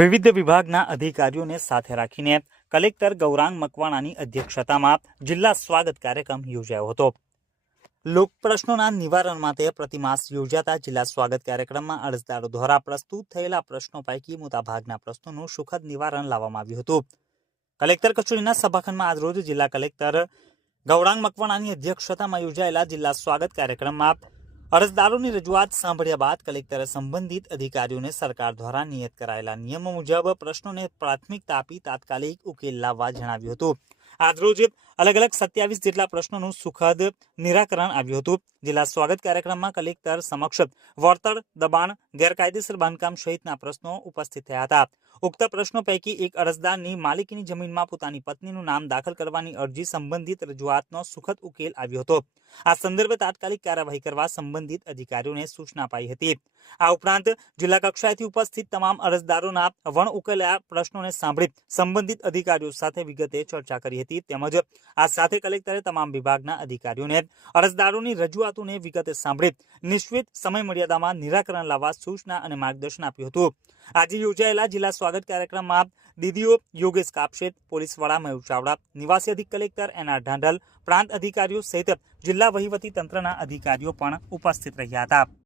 વિવિધ વિભાગના અધિકારીઓને સાથે રાખીને કલેક્ટર ગૌરાંગ મકવાણાની અધ્યક્ષતામાં જિલ્લા સ્વાગત કાર્યક્રમ યોજાયો હતો. લોક પ્રશ્નોના નિવારણ માટે પ્રતિમાસ યોજાતા જિલ્લા સ્વાગત કાર્યક્રમમાં અરજદારો દ્વારા પ્રસ્તુત થયેલા પ્રશ્નો પૈકી મોટાભાગના પ્રશ્નોનું સુખદ નિવારણ લાવવામાં આવ્યું હતું. કલેક્ટર કચેરીના સભાખંડમાં આજરોજ જિલ્લા કલેક્ટર ગૌરાંગ મકવાણાની અધ્યક્ષતામાં યોજાયેલા જિલ્લા સ્વાગત કાર્યક્રમમાં અરજદારોની રજૂઆત સાંભળ્યા બાદ કલેક્ટરે સંબંધિત અધિકારીઓને સરકાર દ્વારા નિયત કરાયેલા નિયમો મુજબ પ્રશ્નોને પ્રાથમિકતા આપી તાત્કાલિક ઉકેલ લાવવા જણાવ્યું હતું. આજરોજ અલગ અલગ સત્યાવીસ જેટલા પ્રશ્નોનું સુખદ નિરાકરણ આવ્યું હતું. જિલ્લા સ્વાગત કાર્યક્રમમાં કલેક્ટર સમક્ષ વળતર, દબાણ, ગેરકાયદેસર બાંધકામ સહિતના પ્રશ્નો ઉપસ્થિત થયા હતા. ઉક્ત પ્રશ્નો પૈકી એક અરજદારની માલિકીની જમીનમાં પોતાની પત્નીનું નામ દાખલ કરવાની અરજી સંબંધિત રજૂઆતનો સુખદ ઉકેલ આવ્યો હતો. આ સંદર્ભે તાત્કાલિક કાર્યવાહી કરવા સંબંધિત અધિકારીઓને સૂચના અપાઈ હતી. આ ઉપરાંત જિલ્લા કક્ષાએથી ઉપસ્થિત તમામ અરજદારોના વણ ઉકેલાયા પ્રશ્નોને સાંભળી સંબંધિત અધિકારીઓ સાથે વિગતે ચર્ચા કરી હતી. તેમજ આ સાથે કલેક્ટરે તમામ વિભાગના અધિકારીઓને અરજદારોની રજૂઆતોને વિગતે સાંભળી નિશ્ચિત સમય મર્યાદામાં નિરાકરણ લાવવા સૂચના અને માર્ગદર્શન આપ્યું હતું. આજે યોજાયેલા જિલ્લા સ્વાગત કાર્યક્રમમાં દીદીઓ યોગેશ કાપશેત, પોલીસ વડા મયુર ચાવડા, નિવાસી અધિક કલેક્ટર એન આર ઢાંઢલ, પ્રાંત અધિકારીઓ સહિત જિલ્લા વહીવટી તંત્રના અધિકારીઓ પણ ઉપસ્થિત રહ્યા હતા.